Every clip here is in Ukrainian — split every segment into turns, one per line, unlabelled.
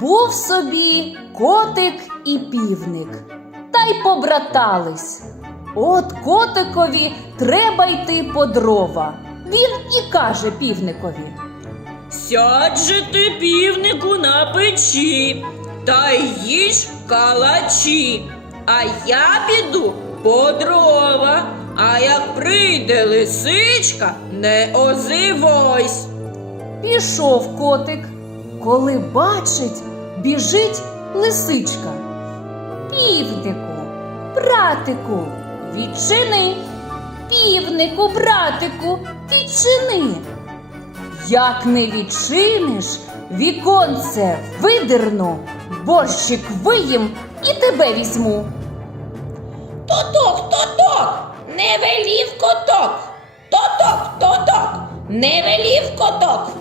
Був собі котик і півник, та й побратались. От котикові треба йти по дрова. Він і каже півникові.
Сядь же ти півнику на печі, та їж калачі. А я піду по дрова, а як прийде лисичка, не озивойсь.
Пішов котик, коли бачить, біжить лисичка. Півнику, братику, відчини. Півнику, братику, відчини. Як не відчиниш, віконце видерну, борщик виїм і тебе візьму.
Тоток, тоток, не велів коток. Тоток, тоток, не велів коток.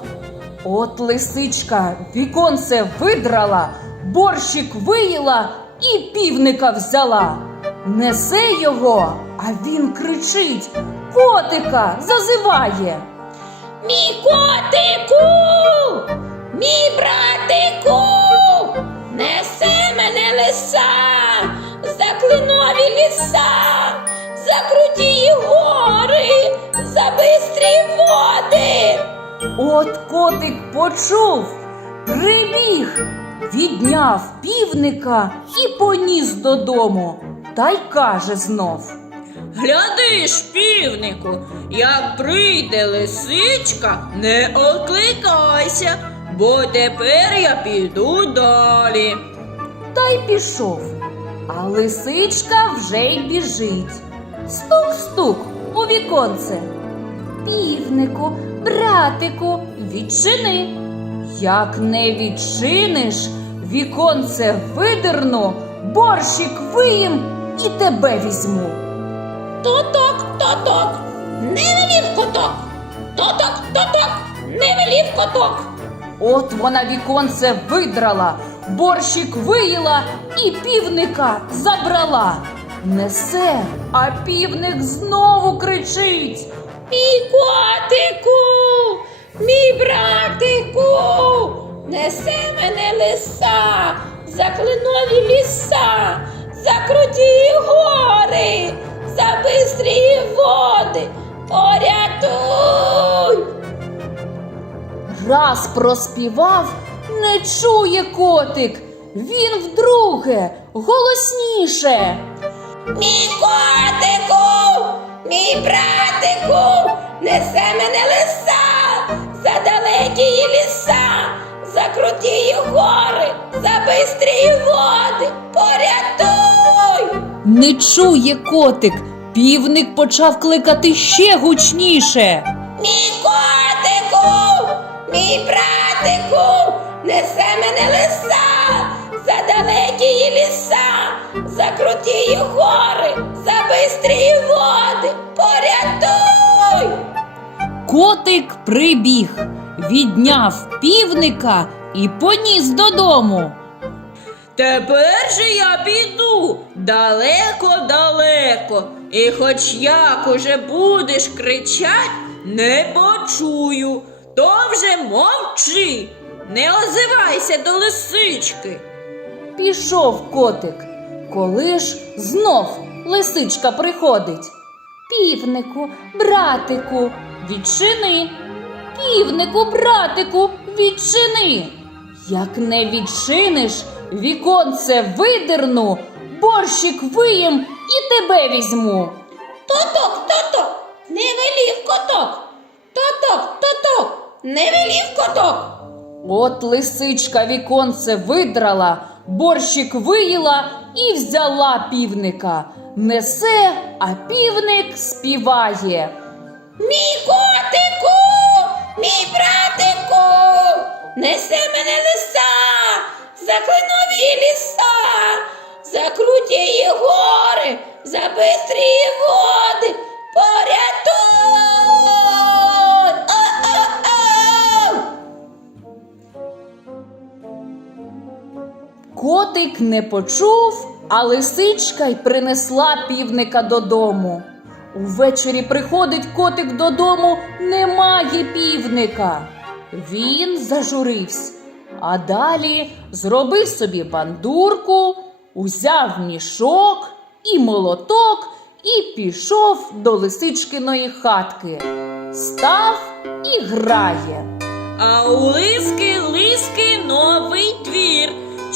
От лисичка віконце видрала, борщик виїла і півника взяла. Несе його, а він кричить, котика зазиває.
Мій котику, мій братику, несе мене лиса, за клинові ліса, за круті
От котик почув, прибіг, відняв півника і поніс додому, та й каже знов.
Гляди ж, півнику, як прийде лисичка, не окликайся, бо тепер я піду далі.
Та й пішов. А лисичка вже й біжить. Стук-стук у віконце. Півнику, братику, відчини. Як не відчиниш, віконце видерну, борщик виїм і тебе візьму.
Тоток, тоток, не велів коток. Тоток, тоток, не велів коток.
От вона віконце видрала, борщик виїла і півника забрала. Несе, а півник знову кричить.
Мій котику, мій братику, несе мене лиса, за клинові ліса, за круті гори, за бистрі води. Порятуй!
Раз проспівав, не чує котик. Він вдруге голосніше.
Мій котику, мій братику, несе мене лиса, за далекі ліса, за круті гори, за бистрі води. Порятуй!
Не чує котик. Півник почав кликати ще гучніше.
Мій котику, мій братику, несе мене лиса, за далекі ліса, за круті гори, за бистрі води. Порятуй!
Котик прибіг, відняв півника і поніс додому.
Тепер же я піду далеко-далеко, і хоч як уже будеш кричать, не почую, то вже мовчи, не озивайся до лисички.
Пішов котик. Коли ж знов лисичка приходить. Півнику, братику, відчини. Півнику, братику, відчини. Як не відчиниш, віконце видерну, борщик виїм і тебе візьму.
Тоток, тоток, не велів коток. Тоток, тоток, не велів коток.
От лисичка віконце видрала, борщик виїла і взяла півника. Несе, а півник співає.
Мій котику, мій братику, несе мене лиса, за клинові ліса, за круті гори, за бистрі води.
Котик не почув, а лисичка й принесла півника додому. Увечері приходить котик додому, немає півника. Він зажурився. А далі зробив собі бандурку, узяв мішок і молоток і пішов до лисичкиної хатки. Став і грає.
А у лиски.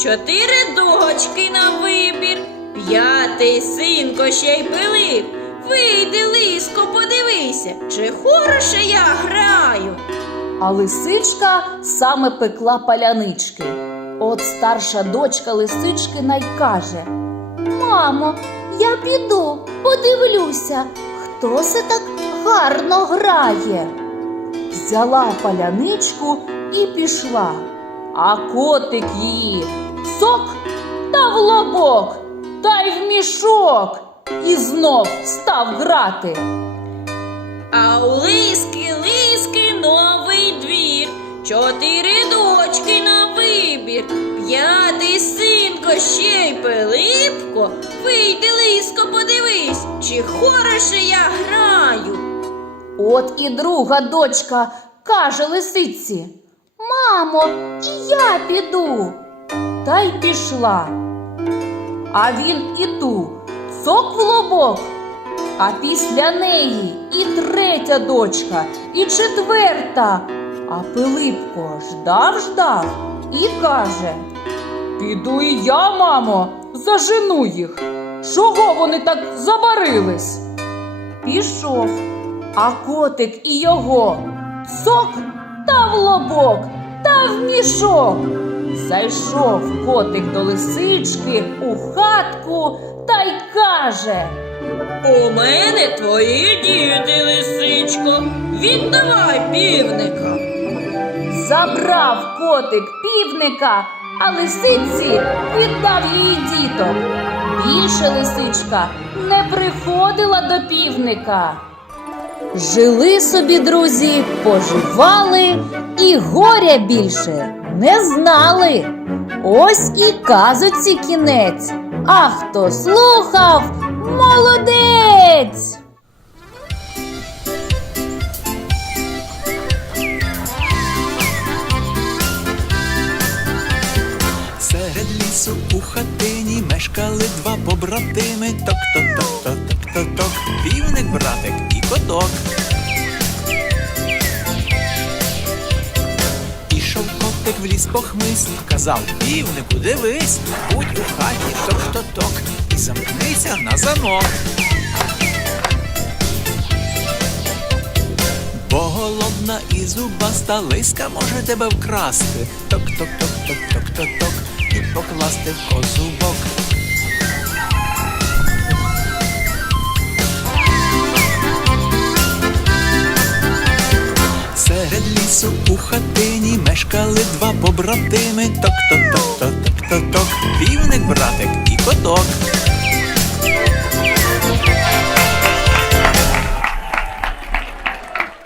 Чотири дочки на вибір. П'ятий синко ще й Пилип. Вийди, лиско, подивися, чи хороше я граю.
А лисичка саме пекла палянички. От старша дочка лисички най каже: Мамо, я піду, подивлюся, хто це так гарно грає. Взяла паляничку і пішла, а котик її сок та в лобок, та й в мішок, і знов став грати.
А у лиски лиски новий двір. Чотири дочки на вибір. П'ятий синко ще й Пилипко. Вийди, лиско, подивись, чи хороше я граю.
От і друга дочка каже лисиці: Мамо, і я піду. Та й пішла. А він і ту цок в лобок. А після неї і третя дочка, і четверта. А Пилипко ждав, ждав і каже: Піду і я, мамо, зажену їх. Чого вони так забарились? Пішов, а котик і його цок та в лобок, та в мішок. Зайшов котик до лисички у хатку та й каже.
У мене твої діти, лисичко. Віддавай півника.
Забрав котик півника, а лисиці віддав її діток. Більше лисичка не приходила до півника. Жили собі друзі, поживали і горя більше не знали. Ось і казуці кінець. А хто слухав, молодець!
Серед лісу у хатині мешкали два побратими. Ток-ток-ток-ток-ток-ток. Півник, братик і коток. Котик в ліс похмис, казав півнику, дивись, будь у хаті ток-ток-ток і замкнися на замок. Бо голодна і зубаста лиска може тебе вкрасти. Ток-ток-ток-ток-ток-ток-ток і покласти в козубок. Лісу у хатині мешкали два побратими. Ток-ток-ток-ток-ток-ток. Півник, братик і коток.